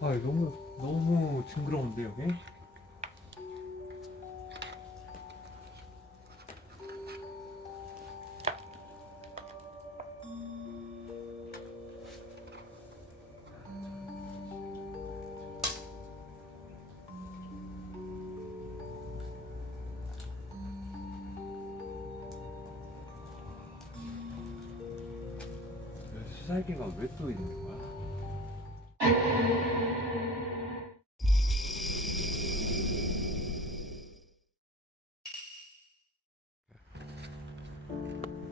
아 너무 너무 징그러운데 여기?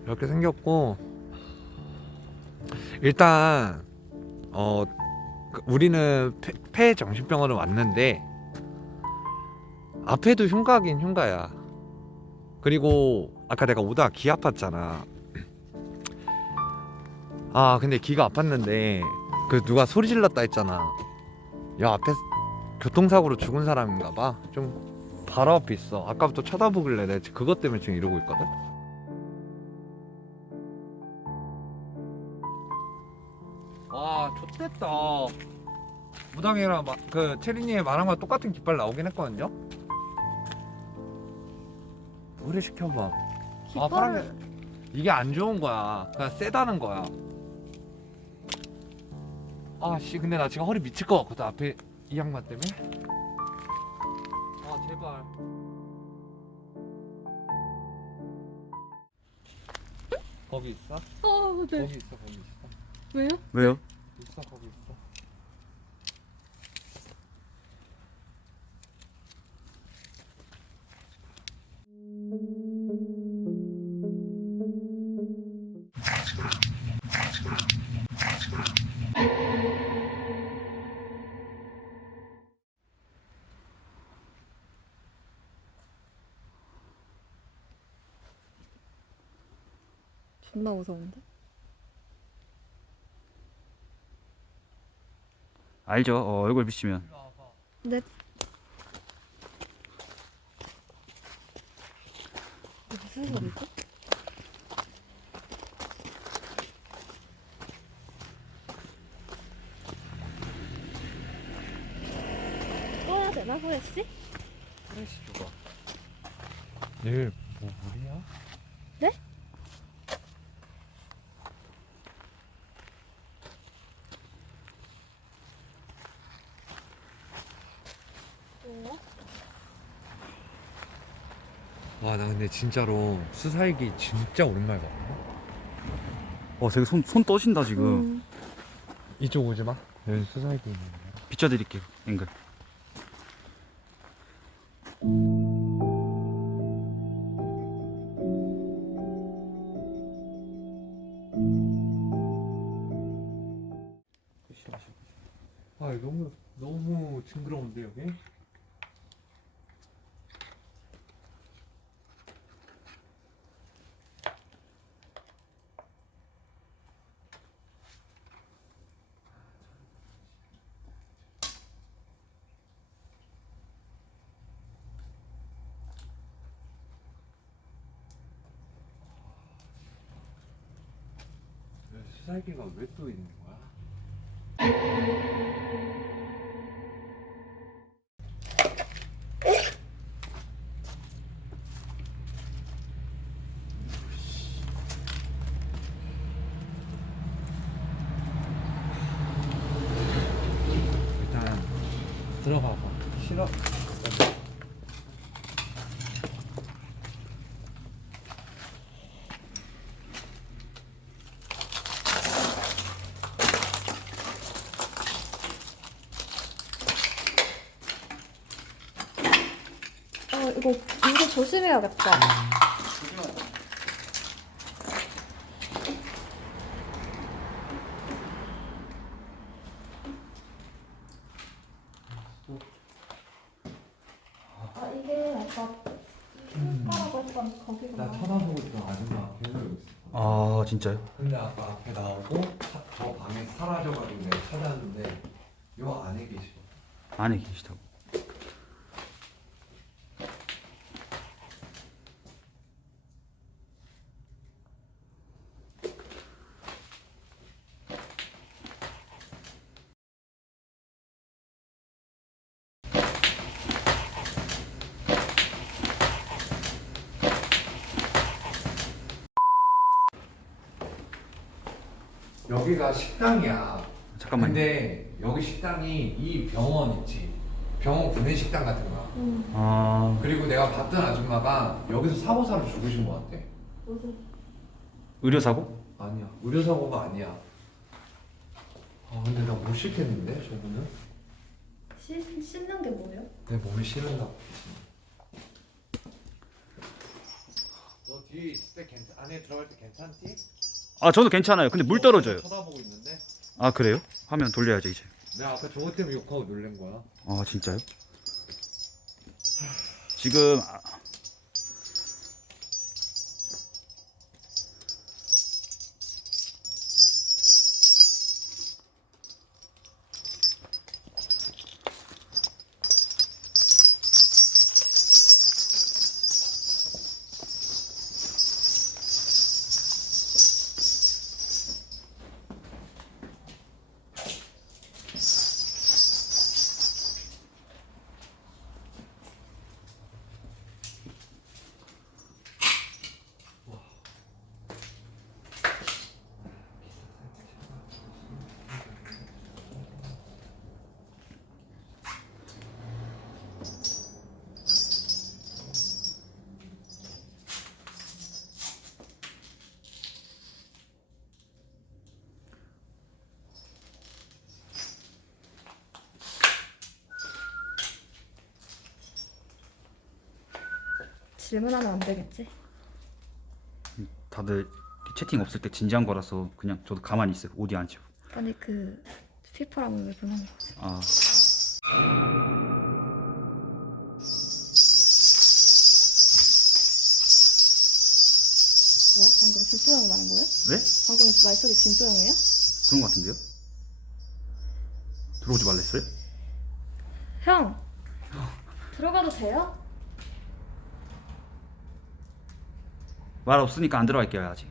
이렇게 생겼고 일단 어그 우리는 폐, 폐 정신병원을 왔는데 앞에도 흉가긴 흉가야. 그리고 아까 내가 오다 귀 아팠잖아. 아 근데 귀가 아팠는데 그 누가 소리 질렀다 했잖아. 야 앞에 교통사고로 죽은 사람인가 봐. 좀 바로 앞에 있어. 아까부터 쳐다보길래 내가 그것 때문에 지금 이러고 있거든. 와 좋됐다. 무당이랑 마, 그 체리님의 말한 거랑 똑같은 깃발 나오긴 했거든요. 노래 시켜봐. 아 파란 게 이게 안 좋은 거야. 그냥 세다는 거야. 아씨 근데 나 지금 허리 미칠 것 같거든 앞에 이 양반 때문에. 아 제발. 거기 있어? 어, 네. 거기 있어 거기 있어. 왜요? 왜요? 있어 거기 있어. 존나 무서운데? 알죠. 어, 얼굴 비치면. 네. 무슨 소리지? 꺼야 되나, 후레쉬? 프레시 줘봐. 내일 뭐 물이야? 네? 뭐야? 와 나 근데 진짜로 수살기 진짜 오랜만에 봤거든. 어, 되게 손, 손 떠신다, 지금. 음, 이쪽 오지 마. 여기 수살기 있는 거. 비춰드릴게요, 앵글. 아 수살기가 왜 또 있는 거야? 일단 들어가 봐. 싫어? 어, 이거, 이거 조심 해야겠다. 아, 이게 아까 숟가락을 했던 거기가. 나 쳐다보고 있던 아줌마 계속 여기 있어. 아, 진짜요? 근데 아까 앞에 나오고 차- 저 방에 사라져가지고 내가 찾았는데 요 안에 계시고 안에 계시다고. 여기가 식당이야. 잠깐만요. 근데 여기 식당이 이 병원 있지. 병원 구내식당 같은 거야. 응. 아 그리고 내가 봤던 아줌마가 여기서 사고 사러 죽으신 것 같아. 무슨 의료 사고? 아니야. 의료사고가 아니야. 아 근데 나 못 씻겠는데 저분은? 씻, 씻는 게 뭐예요? 내 몸에 씻는다고. 너 뒤에 있을 때 괜찮? 안에 들어갈 때 괜찮지? 아 저도 괜찮아요. 근데 물 떨어져요. 쳐다보고 있는데 아 그래요? 화면 돌려야죠 이제. 내가 아까 저거 때문에 욕하고 놀란 거야. 아 진짜요? 지금 아, 질문하면 안 되겠지? 다들 채팅 없을 때 진지한 거라서 그냥 저도 가만히 있어요. 어디 안 치고. 아니 그 피퍼라면 왜 보는 거지? 아 뭐야? 방금 진또 형이 말한 거예요? 네? 방금 말소리 진또 형이에요? 그런 것 같은데요? 들어오지 말랬어요? 형! 들어가도 돼요? 말 없으니까 안 들어갈게요 아직.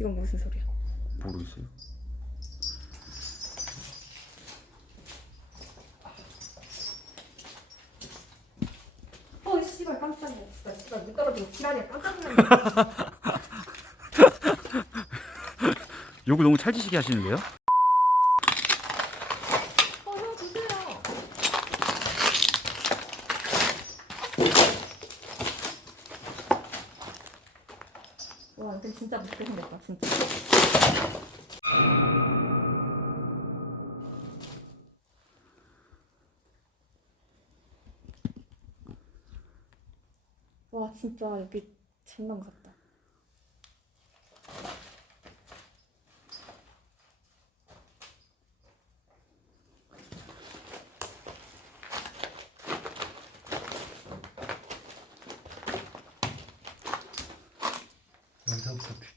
이건 무슨 소리야? 모르겠어요. 어, 이 씨발 깜짝이야. 진짜 씨발 눈 떨어지고 지랄이야. 깜짝 놀랐네. 욕을 너무 찰지시게 하시는데요? 진짜 못게 생겼다, 진짜. 와, 진짜 여기 장난 같다.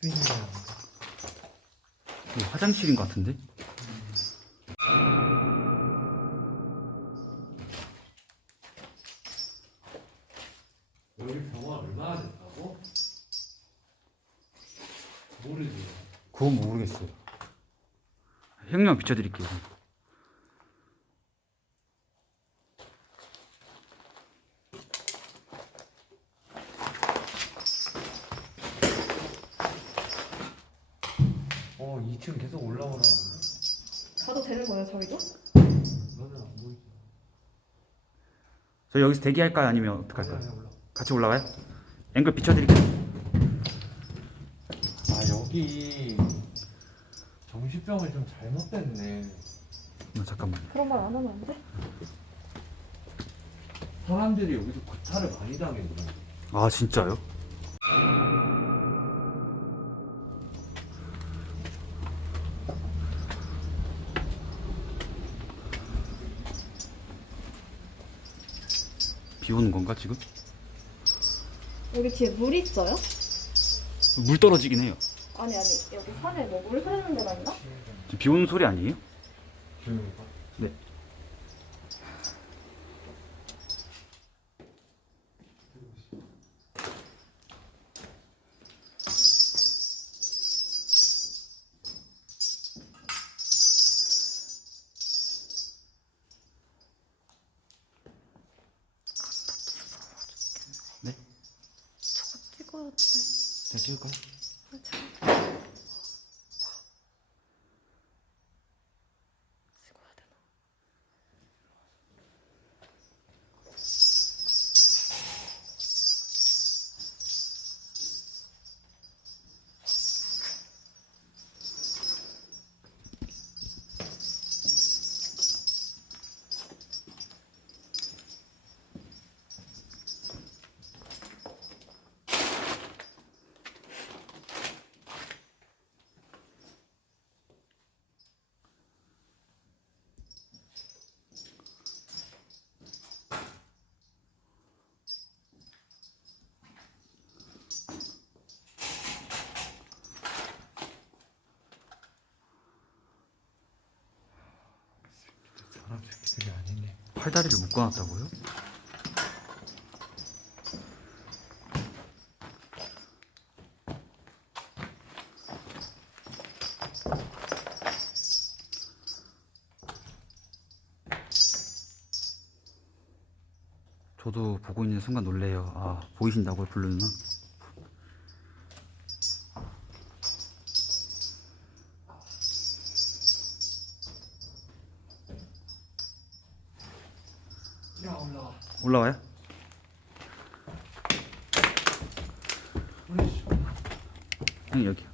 이거 화장실인 것 같은데? 여기 병원 얼마나 됐다고? 모르지. 그건 모르겠어요. 형님 비춰드릴게요. 어 2층 계속 올라오라는데. 가도 되는 거예요, 저희도? 너는 안 보이지? 저 여기서 대기할까요? 아니면? 아니 올라. 같이 올라가요? 앵글 비춰드릴게요. 아 여기 정신병을 좀 잘못됐네. 아, 잠깐만요. 그런 말 안 하면 안 돼? 사람들이 여기서 구타를 많이 당했네. 아 진짜요? 비 오는 건가 지금? 여기 뒤에 물 있어요? 물 떨어지긴 해요. 아니 아니 여기 산에 뭐 물 흐르는 데가 있나? 지금 비 오는 소리 아니에요? 네. 아, 네. 제가 찍을까요? 아, 참. 찍어야 되나? 사람 새끼들이 아니네. 팔다리를 묶어놨다고요? 저도 보고 있는 순간 놀래요. 아 보이신다고요, 블루 누나? 올라와. 올라와요? 형 여기.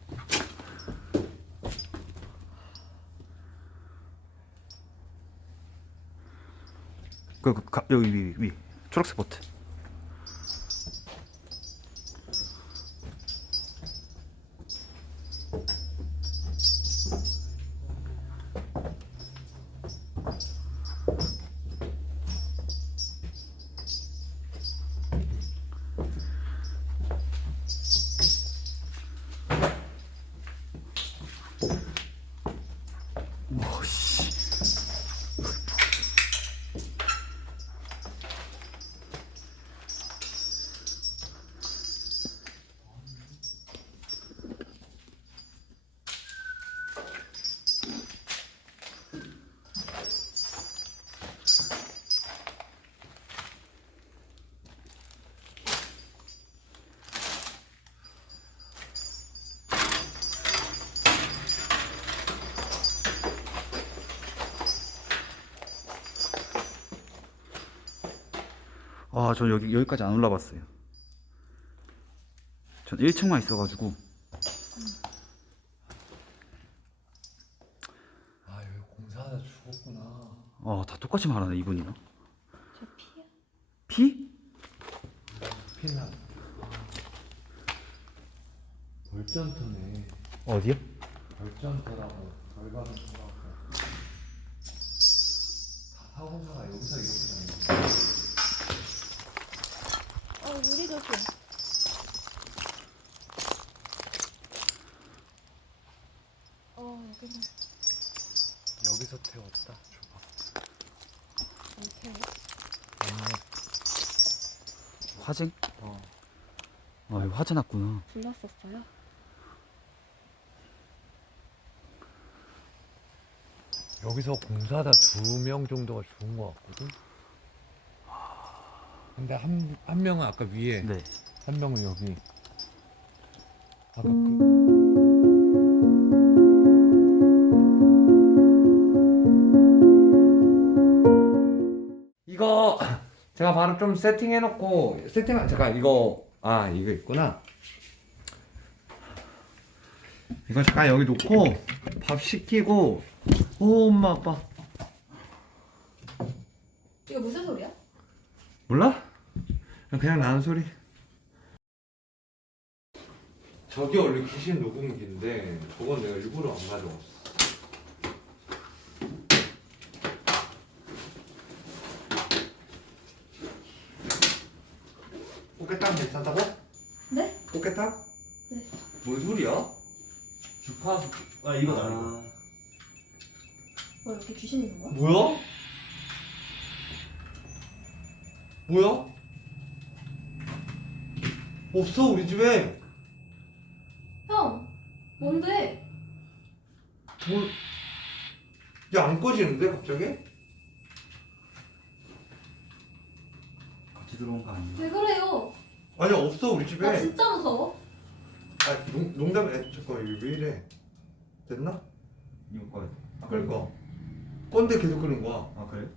그, 그 가, 여기 위, 위, 위 초록색 버튼. Boom. 아, 저 여기 여기까지 안 올라봤어요. 전 1층만 있어가지고 아 여기 공사하다 죽었구나. 아, 다 똑같이 말하네 이분이랑. 저 피야? 피? 피나. 벌전터네. 어디요? 벌전터라고 결과는 통하고. 다 사고사가 여기서 이렇게 나는 어, 유리 조심. 어, 여기는 여기서 태웠다. 줘봐. 안 태워. 화재? 어. 아, 이거 화재 났구나. 불났었어요? 여기서 공사하다 두 명 정도가 죽은 것 같거든. 근데 한, 한 명은 아까 위에, 네. 한 명은 여기. 아까 그. 이거 제가 바로 좀 세팅해놓고 세팅 잠깐 이거 아 이거 있구나. 이거 잠깐 여기 놓고 밥 시키고 오 엄마 아빠 이거 무슨 소리야? 몰라? 그냥 나는 소리. 저기 원래 귀신 녹음기인데 그건 내가 일부러 안 가져왔어. 꽃게탕 괜찮다고? 네? 꽃게탕? 네. 뭔 소리야? 주파수 아 이거 나뭐 이렇게 귀신 있는 거야? 뭐야? 뭐야? 없어 우리 집에 형! 뭔데? 뭘? 야안 꺼지는데 갑자기? 같이 들어온 거 아니에요? 왜 그래요? 아니 없어 우리 집에. 나 진짜 무서워. 아 농, 농담이 아, 잠깐 왜 이래? 됐나? 이거 꺼야 돼. 그러니까. 건데 계속 끄는 거야. 아 그래?